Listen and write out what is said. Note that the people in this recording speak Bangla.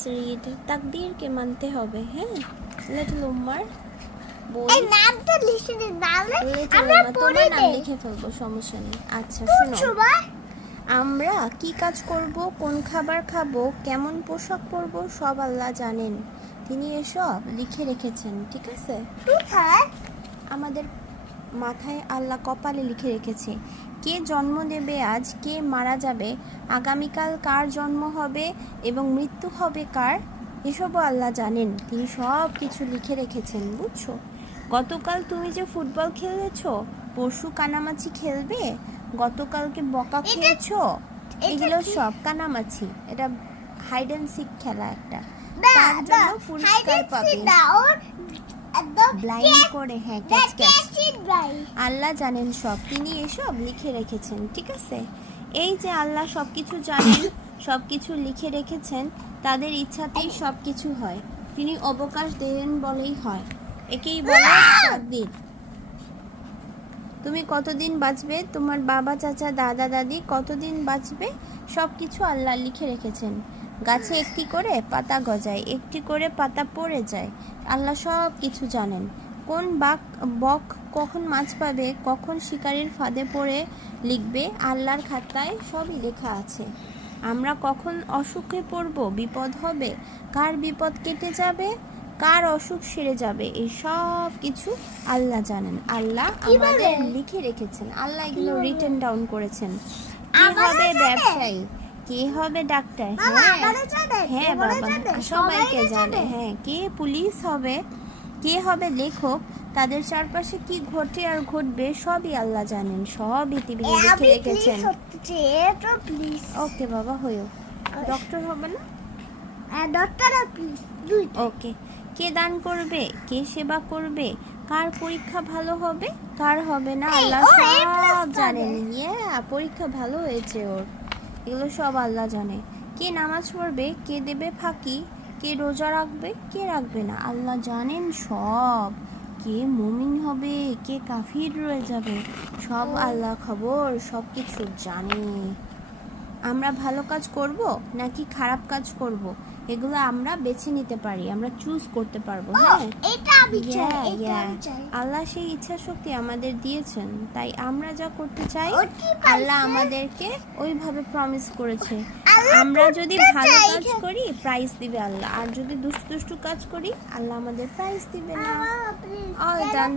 রিড তাকদীরকে মানতে হবে। হ্যাঁ, লিটল উম্মার বই এই নামটা লিখে দিন, নাহলে লিটল আমরা উম্মা পড়ে তোমার নাম দেই। লিখে ফেলবো, সমস্যা নেই। আচ্ছা বুঝছো শুনো, ভাই? আমরা কি কাজ করব, কোন খাবার খাবো, কেমন পোশাক পরবো, সব আল্লাহ জানেন। তিনি এসব লিখে রেখেছেন, ঠিক আছে? কোথায়? আমাদের মাথায় আল্লাহ কপালে লিখে রেখেছে কে জন্ম দেবে আজ, কে মারা যাবে, আগামীকাল কার জন্ম হবে এবং মৃত্যু হবে কার, এসবও আল্লাহ জানেন। তিনি সব কিছু লিখে রেখেছেন, বুঝছো? গতকাল তুমি যে ফুটবল খেলেছো, পরশু কানামাছি খেলবে, গতকালকে বকা খেয়েছো, এগুলো সব কানামাছি। এটা হাইড অ্যান্ড সিক খেলা একটা, তার জন্য পুরস্কার পাবে। ব্লাইন্ড করে, হ্যাঁ, ক্যাচ ক্যাচ। আল্লাহ জানেন সব, তিনি এসব লিখে রেখেছেন, ঠিক আছে? এই যে আল্লাহ সব কিছু জানেন, সব কিছু লিখে রেখেছেন, তাদের ইচ্ছাতেই সব কিছু হয়। তিনি অবকাশ দেন বলেই হয়, একেই বলে তাকদীর। তুমি কতদিন বাঁচবে, তোমার বাবা চাচা দাদা দাদি কতদিন বাঁচবে, সব কিছু আল্লাহ লিখে রেখেছেন। গাছে একটি করে পাতা গজায়, একটি করে পাতা পড়ে যায়, আল্লাহ সব কিছু জানেন। কোন বক কখন মাছ পাবে, কখন শিকারীর ফাঁদে পড়ে লিখবে, আল্লাহর খাতায় সবই লেখা আছে। আমরা কখন অসুখে পড়ব, বিপদ হবে, কার বিপদ কেটে যাবে, কার অসুখ সেরে যাবে, এই সব কিছু আল্লাহ জানেন। আল্লাহ আমাদের লিখে রেখেছেন, আল্লাহ এগুলো রিটেন ডাউন করেছেন। কে হবে ব্যবসায়ী, কে হবে ডাক্তার, হ্যাঁ বাবা, সবাইকে জানে। হ্যাঁ, কে পুলিশ হবে, কে হবে লেখক, তাদের চারপাশে কি ঘটে আর ঘটবে সবই আল্লাহ জানেন, সবই তিনি লিখে রেখেছেন। ওকে বাবা, হয়েও ডক্টর হবে না, ওকে। কে দান করবে, কে সেবা করবে, কার পরীক্ষা ভালো হবে, কার হবে না, আল্লাহ সব জানেন। পরীক্ষা ভালো হয়েছে ওর, এগুলো সব আল্লাহ জানে। কে নামাজ পড়বে, কে দেবে ফাঁকি, কে রোজা রাখবে, কে রাখবে না, আল্লাহ জানেন সব। কে মুমিন হবে, কে কাফির রয়ে যাবে, সব আল্লাহ খবর, সব কিছু জানে। আমরা ভালো কাজ করব নাকি খারাপ কাজ করব, এগুলো আমরা বেছে নিতে পারি, আমরা চুজ করতে পারবো। হ্যাঁ, আল্লাহ সেই ইচ্ছা শক্তি আমাদের দিয়েছেন, তাই আমরা যা করতে চাই আল্লাহ আমাদেরকে ওইভাবে প্রমিস করেছে। আমরা যদি ভালো কাজ করি প্রাইজ দিবে আল্লাহ, আর যদি দুষ্টু কাজ করি আল্লাহ আমাদের প্রাইজ দিবে না। All done.